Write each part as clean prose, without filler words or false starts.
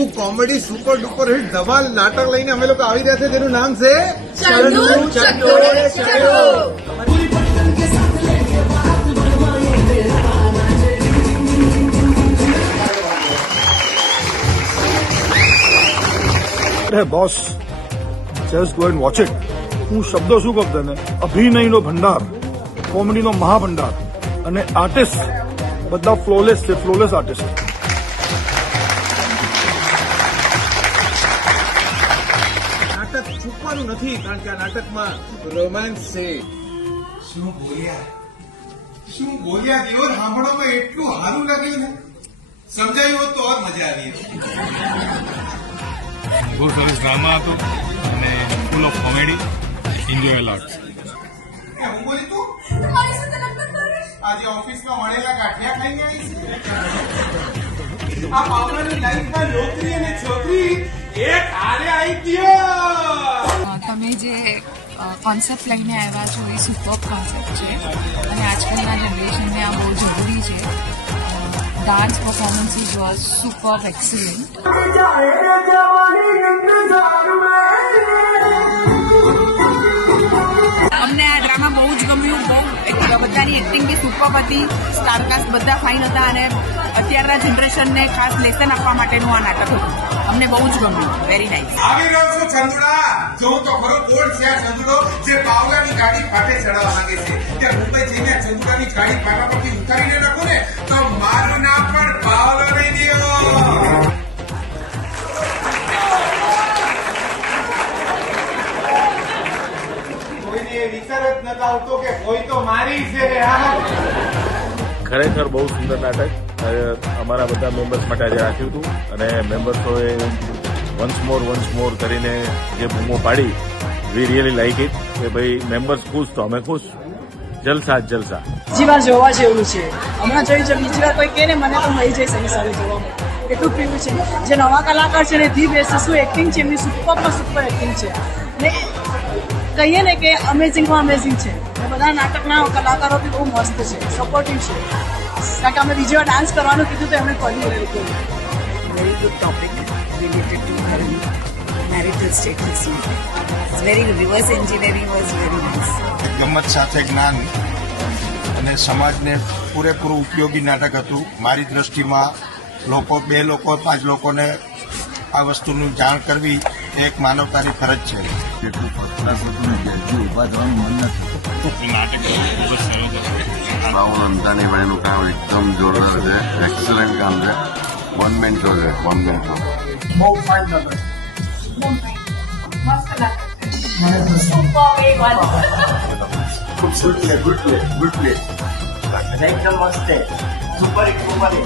નવું comedy super duper hit ધમાલ નાટક લઈને અમે લોકો આવી રહ્યા છે, જેનું નામ છે ચંદુ ચકડોળે ચડો. અરે boss, just go and watch it. હું શબ્દો શું કહું તને? અભિનયનો ભંડાર, કોમેડીનો મહાભંડાર અને આર્ટિસ્ટ બધા ફ્લોલેસ છે, ફ્લોલેસ આર્ટિસ્ટ. નાટક છૂપવાનું નથી, કારણ કે આ નાટકમાં રોમાન્સ છે. શું બોલ્યા દિયોર, સાંભળવામાં એટલું સારું લાગ્યું ને, સમજાયું હોત તો ઓર મજા આવી. બહુ સરસ ડ્રામા હતો અને ફૂલ ઓફ કોમેડી, એન્જોય લોટ. હું બોલી તું આજે ઓફિસમાં મળેલા ગાંઠિયા ખાઈને આવી છે. આ પાવલાની લાઈફમાં નોકરી અને છોકરી એક હારે આવી ગયો. તમે જે કોન્સેપ્ટ લઈને આવ્યા છો એ સુપર કોન્સેપ્ટ છે અને આજકાલના જનરેશનને આ બહુ જરૂરી છે. Dance performances was super excellent. અમને આ ડ્રામા બહુ જ ગમ્યું. બધાની એક્ટિંગ બી સુપર હતી, સ્ટારકાસ્ટ બધા ફાઇન હતા અને અત્યારના જનરેશનને ખાસ લેસન આપવા માટેનું આ નાટક હતું. અમને બહુ જ ગમ્યું. Very nice. આવી રહ્યો છું ચંદુડા, જો તો ખરો કોણ છે આ ચંદુડો જે પાવલાની ગાડી ફાટે ચડાવવા માંગે છે. તે મુંબઈ જઈને ચંદુડાની ગાડી ફાટા પરથી ઉતારીને નાખો ને તો મારું નામ પણ પાવલો નહીં દેવો. કોઈને એ વિચાર જ નતો આવતો કે કોઈ તો મારી છે. ખરેખર બહુ સુંદર નાટક અમારા બધા મેમ્બર્સ માટે આજે રાખ્યું હતું અને મેમ્બર્સોએ વન્સ મોર કરીને જે બૂમો પાડી, વી રિયલી લાઈક ઇટ કે ભાઈ મેમ્બર્સ ખુશ તો અમે ખુશ. જલસા જ જલસા. બીજી વાર જોવા જેવું છે. હમણાં જોઈ છે, બીજી વાર કોઈ કહે ને મને તો મળી જાય એની સાથે જોવામાં. એટલું પ્રિય છે. જે નવા કલાકાર છે ને ધી બેસ્ટ, શું એક્ટિંગ છે એમની, સુપર એક્ટિંગ છે ને કહીએ ને કે અમેઝિંગમાં અમેઝિંગ છે. બધા નાટકના કલાકારો બી બહુ મસ્ત છે, સપોર્ટિવ છે. કારણ કે અમે બીજી વાર ડાન્સ કરવાનું કીધું તો એમણે કરી લીધું. Very good topic related to marital status. It's very reverse engineering was very nice. ગમત સાથે જ્ઞાન અને સમાજને પૂરેપૂરું ઉપયોગી નાટક હતું. મારી દ્રષ્ટિમાં બે લોકો 5 લોકોને આ વસ્તુનું જાણ કરવી એ એક માનવતાની ફરજ છે. રાહુલ અંતાની ભાઈનું કામ એકદમ જોરદાર છે, એક્સલન્ટ કામ છે. વન મેન શો છે, વન મેન શો. બહુ ફાઇન નાટક. Good play. એકદમ મસ્ત છે. સુપર હિટ કોમેડી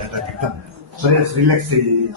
નાટક એકદમ સરસ, રિલેક્સ થઈ જઈએ.